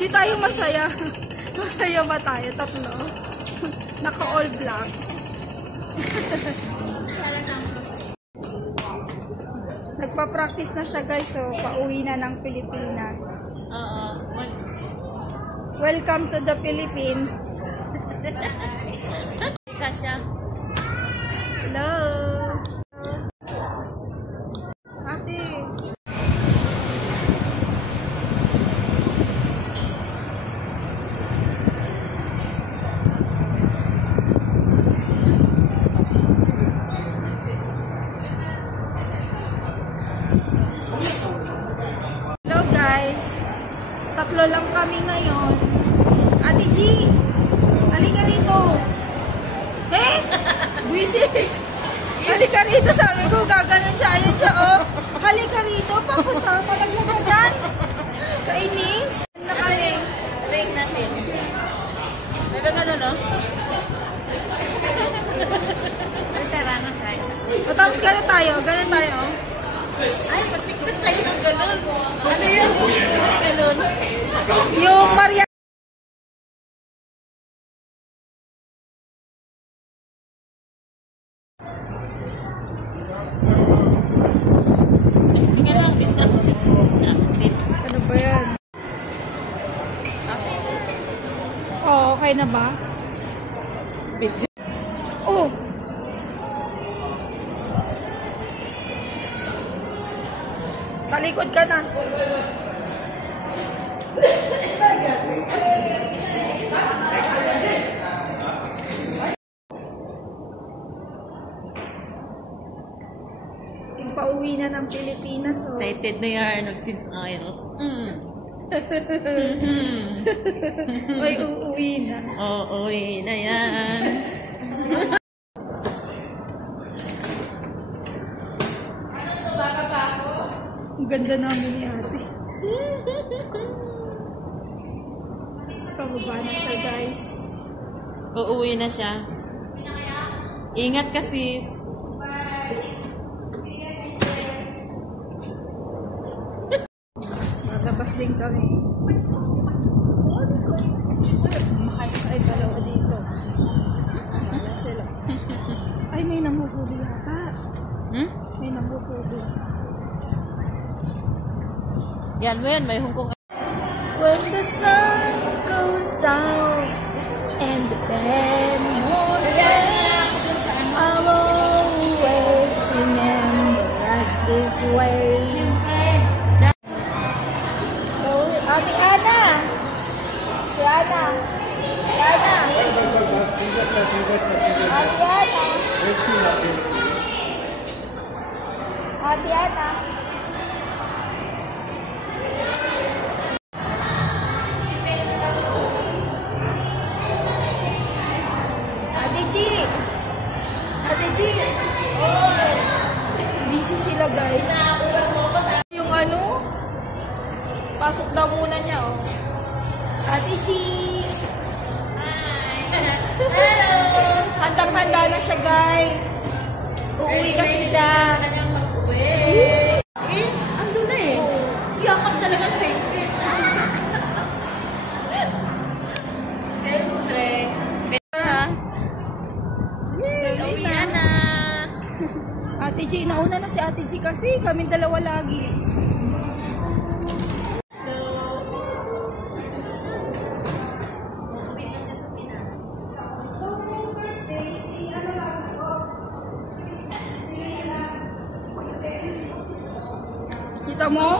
Hindi tayo masaya. Masaya ba tayo? Tatlo. Naka all black. Nagpa-practice na siya guys. So, pauwi na ng Pilipinas. Welcome to the Philippines. Hello. Ate. Hello guys. Tatlo lang kami ngayon. Ate G, halika rito. Eh? Buisit. Halika rito, sabi ko, gaganon siya. Ayun siya, oh. Halika rito, papunta. Palaglag ka dyan. Kainis. Na kami. Ring natin. May ba gano'n, no? Tara na tayo. O, tapos gano'n tayo. Gano'n tayo. Ay, mag-picture tayo ng gano'n. Ano yun? Gano'n. Yung Maria. Sige lang, distracted. Ano ba yan? Oh, okay na ba? Oh! Talikod ka na. Pauwi na ng Pilipinas. Oh. Excited na yan, nag-since oil. Ay, uuwi na. Oo, uwi na yan. Ang ganda namin ni ate. Pababa na siya, guys. Uuwi na siya. Ingat ka, sis. Matabas din kami. Ay, dalawa dito. Wala sila. Ay, may nanguhuli yata. May nanguhuli. Yan mo yan, may hungkong. When the sun goes down and then morning, I'll always remember us this way. Ate Ana! Si Ana! Si Ana! Ate Ana! Ate Ana! Ate G! Ate G! Busy sila guys. Yung ano? Pasok daw muna niya, oh. Ate G! Hi! Hello! Handang-handa na siya, guys. Uuwi kasi siya. Is, ando na eh. Yakap talaga sa favorite. Siyempre. Uwi na. Ate G, nauna na si Ate G kasi kami dalawa lagi. Kita mo?